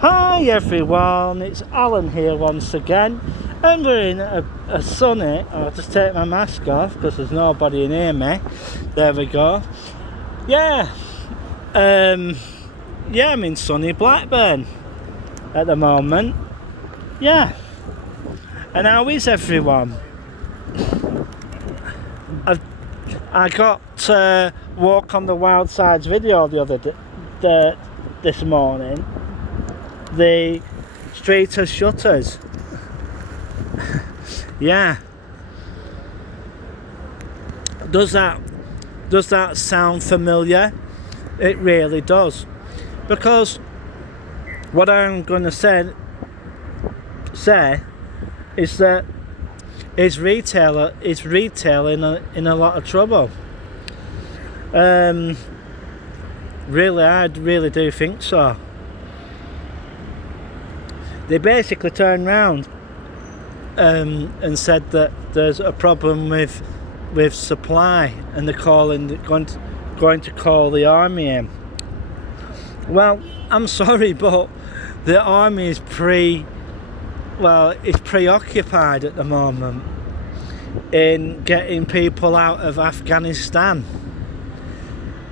Hi everyone, it's Alan here once again, and we're in a sunny, I'll just take my mask off because there's nobody near me, there we go. Yeah, I'm in sunny Blackburn at the moment, yeah. And how is everyone? I got Walk on the Wild Sides video this morning. The street has shutters. Yeah. Does that sound familiar? It really does. Because what I'm going to say is that is retail in a lot of trouble. Really, I really do think so. They basically turned round and said that there's a problem with supply, and they're going to call the army in. Well, I'm sorry, but the army is preoccupied at the moment in getting people out of Afghanistan.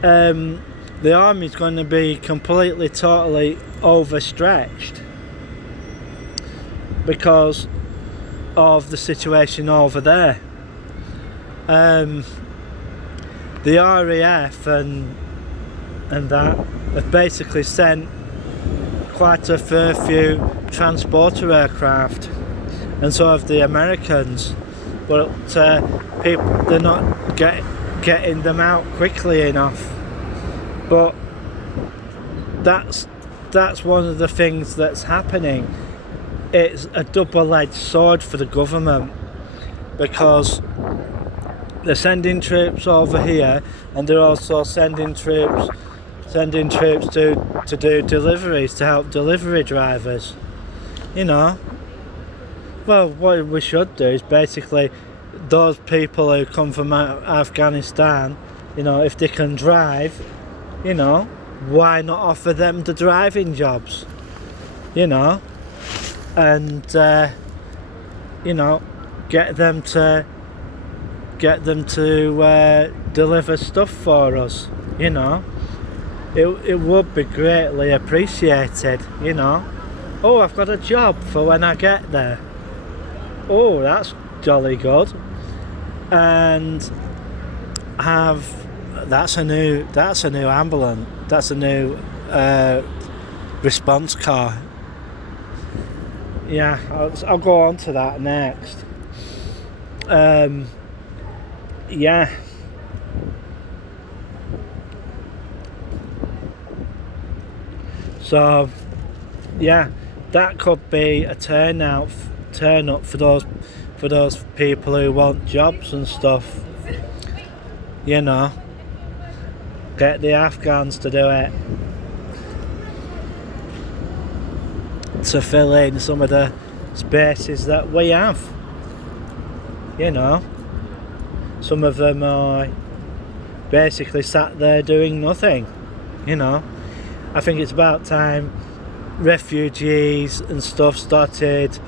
The army is going to be totally overstretched because of the situation over there. The RAF and that have basically sent quite a fair few transporter aircraft, and so have the Americans, but they're not getting them out quickly enough. But that's one of the things that's happening. It's a double-edged sword for the government, because they're sending troops over here, and they're also sending troops to do deliveries, to help delivery drivers. Well, what we should do is basically those people who come from Afghanistan, if they can drive, why not offer them the driving jobs? And get them to deliver stuff for us. It would be greatly appreciated. Oh, I've got a job for when I get there. Oh, that's jolly good. And that's a new ambulance. That's a new response car. Yeah, I'll go on to that next. Yeah. So, yeah, that could be a turn up for those people who want jobs and stuff. Get the Afghans to do it, to fill in some of the spaces that we have. Some of them are basically sat there doing nothing. I think it's about time refugees and stuff started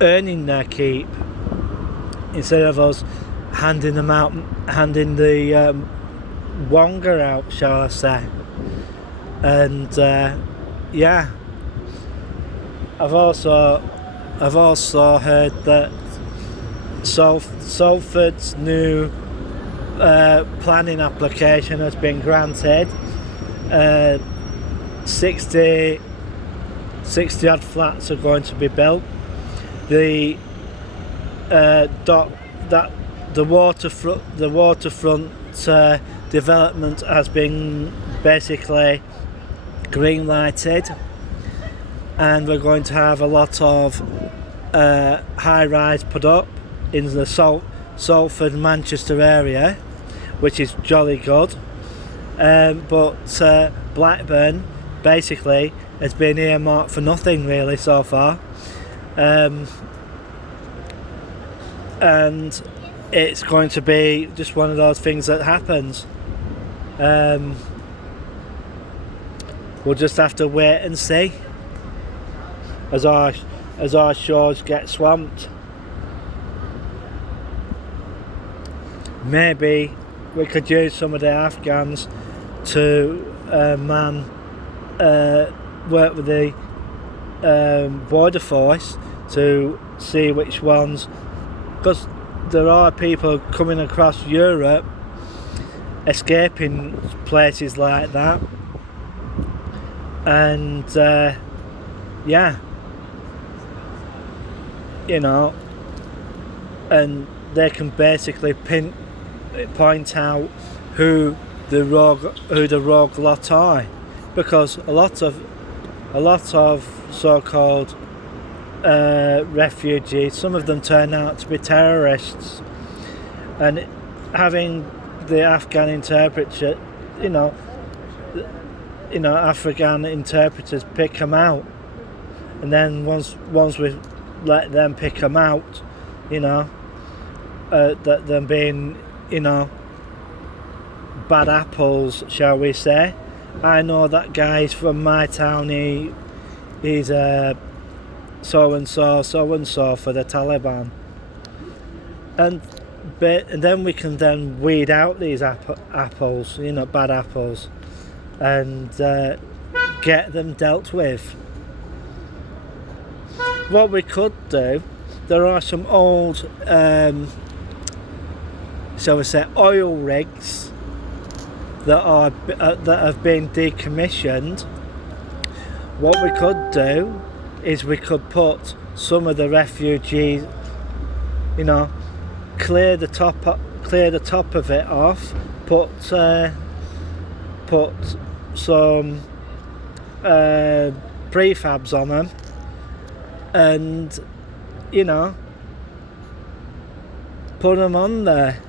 earning their keep, instead of us handing the wonga out, shall I say. And yeah, I've also heard that Salford's new planning application has been granted. 60 odd flats are going to be built. The waterfront development has been basically green lighted, and we're going to have a lot of high-rise put up in the Salford Manchester area, which is jolly good. But Blackburn basically has been earmarked for nothing really so far, and it's going to be just one of those things that happens. We'll just have to wait and see. as our shores get swamped. Maybe we could use some of the Afghans to work with the border force to see which ones, because there are people coming across Europe escaping places like that, and yeah, you know, and they can basically point out who the rogue lot are, because a lot of so-called refugees, some of them turn out to be terrorists, and having the Afghan interpreter, Afghan interpreters pick them out, and then once we let them pick them out, that them being, bad apples, shall we say. I know that guy's from my town. He's so and so for the Taliban, and then we can then weed out these apples, bad apples, and get them dealt with. What we could do, there are some old, shall we say, oil rigs that have been decommissioned. What we could do is we could put some of the refugees, clear the top of it off, put some prefabs on them, and put them on there,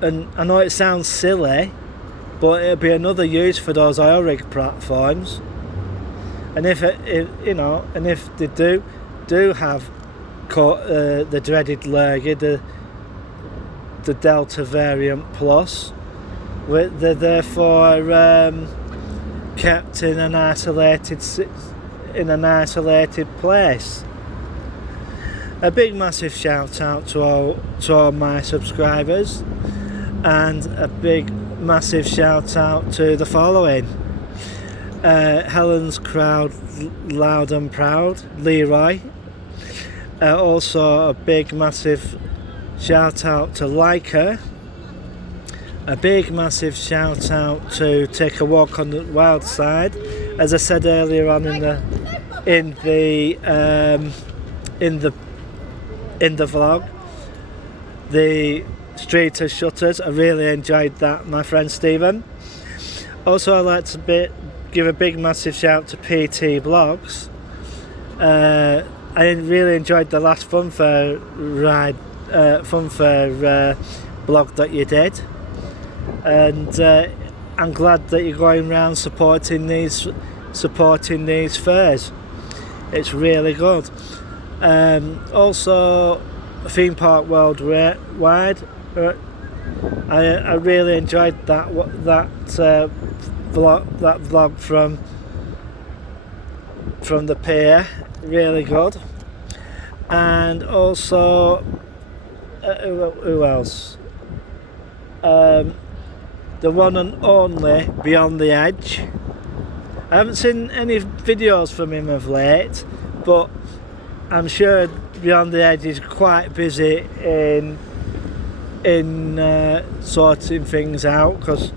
and I know it sounds silly, but it'll be another use for those oil rig platforms. And if they do have the dreaded lurgy, the Delta variant plus, they're therefore kept in an isolated place. A big massive shout out to all my subscribers, and a big massive shout out to the following: Helen's Crowd Loud and Proud, Leroy. Also a big massive shout out to Leica. A big massive shout out to Take a Walk on the Wild Side. As I said earlier on in the vlog, the Street of Shutters, I really enjoyed that, my friend Stephen. Also, I'd like to give a big massive shout to PT Blogs. I really enjoyed the last Funfair blog that you did, and I'm glad that you're going around supporting these fairs. It's really good. Also, Theme Park Worldwide. I really enjoyed that vlog from the pier. Really good. And also, who else? The one and only Beyond the Edge. I haven't seen any videos from him of late, but I'm sure Beyond the Edge is quite busy in sorting things out, because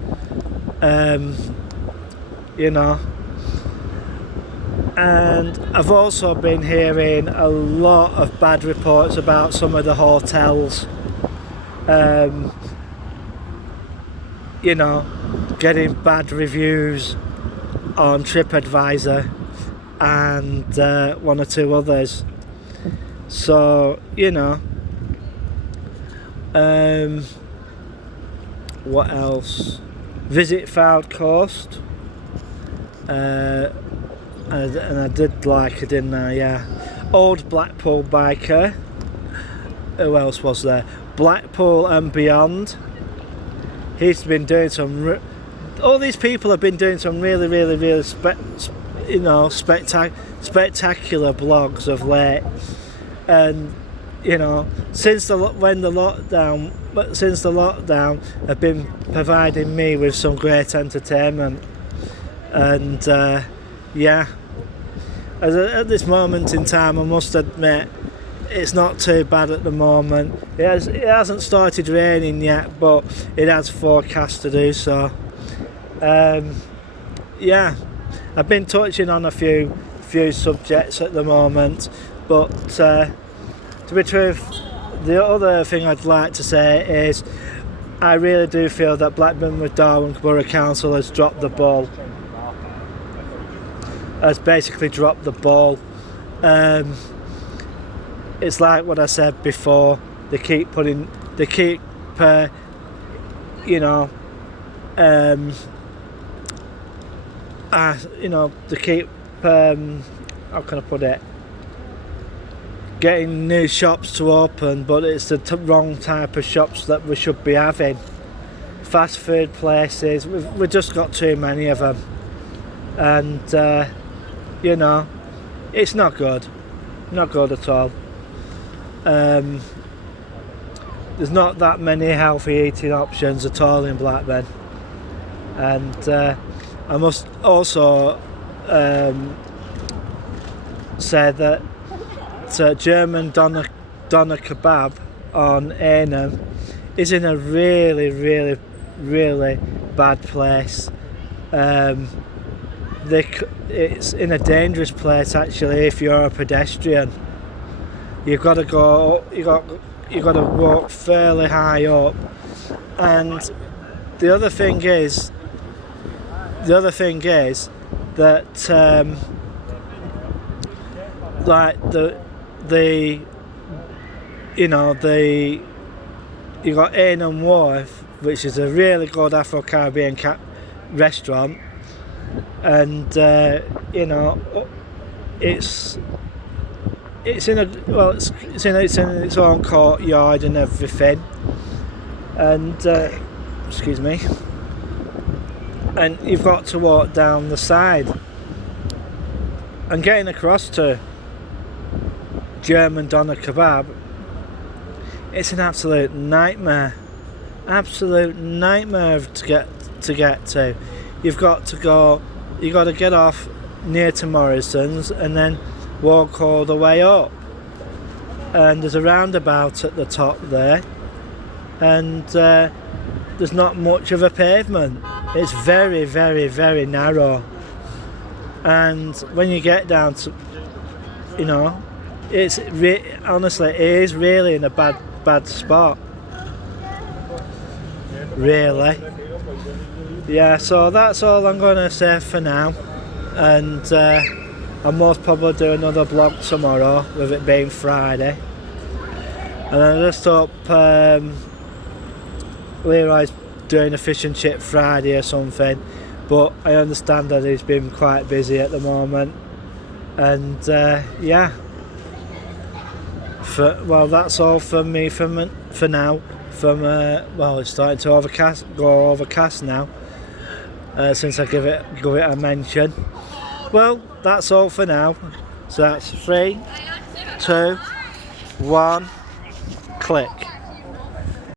and I've also been hearing a lot of bad reports about some of the hotels, getting bad reviews on TripAdvisor and one or two others. So, what else? Visit Fylde Coast. And I did like it, didn't I? Yeah. Old Blackpool Biker. Who else was there? Blackpool and Beyond. He's been doing some. All these people have been doing some really, really, really you know, spectacular blogs of late, and you know, since the lockdown have been providing me with some great entertainment, and yeah, at this moment in time, I must admit, it's not too bad at the moment. It hasn't started raining yet, but it has forecast to do so. Yeah, I've been touching on a few subjects at the moment, but to be truth, the other thing I'd like to say is I really do feel that Blackburn with Darwen Borough Council has dropped the ball. Has basically dropped the ball. It's like what I said before. They keep, you know, they keep, how can I put it? Getting new shops to open, but it's the wrong type of shops that we should be having. Fast food places, we've just got too many of them, and you know, it's not good at all. There's not that many healthy eating options at all in Blackburn, and I must also say that German Doner Kebab on Aynham is in a really, really, really bad place. It's in a dangerous place actually. If you're a pedestrian, you've got to walk fairly high up, and the other thing is that like you got Aynham Wharf, which is a really good Afro-Caribbean restaurant, and you know, it's in its own courtyard and everything, and excuse me, and you've got to walk down the side, and getting across to German Doner Kebab, it's an absolute nightmare to get to. You've got to get off near to Morrison's and then walk all the way up, and there's a roundabout at the top there, and there's not much of a pavement. It's very, very, very narrow, and when you get down to, you know, honestly, it is really in a bad spot, really. Yeah, so that's all I'm going to say for now, and I'll most probably do another vlog tomorrow, with it being Friday, and I just hope Leroy's doing a fish and chip Friday or something, but I understand that he's been quite busy at the moment, and yeah, that's all from me for now. Well, it's starting to go overcast now, since I give it a mention. Well, that's all for now. So that's 3, 2, 1, click.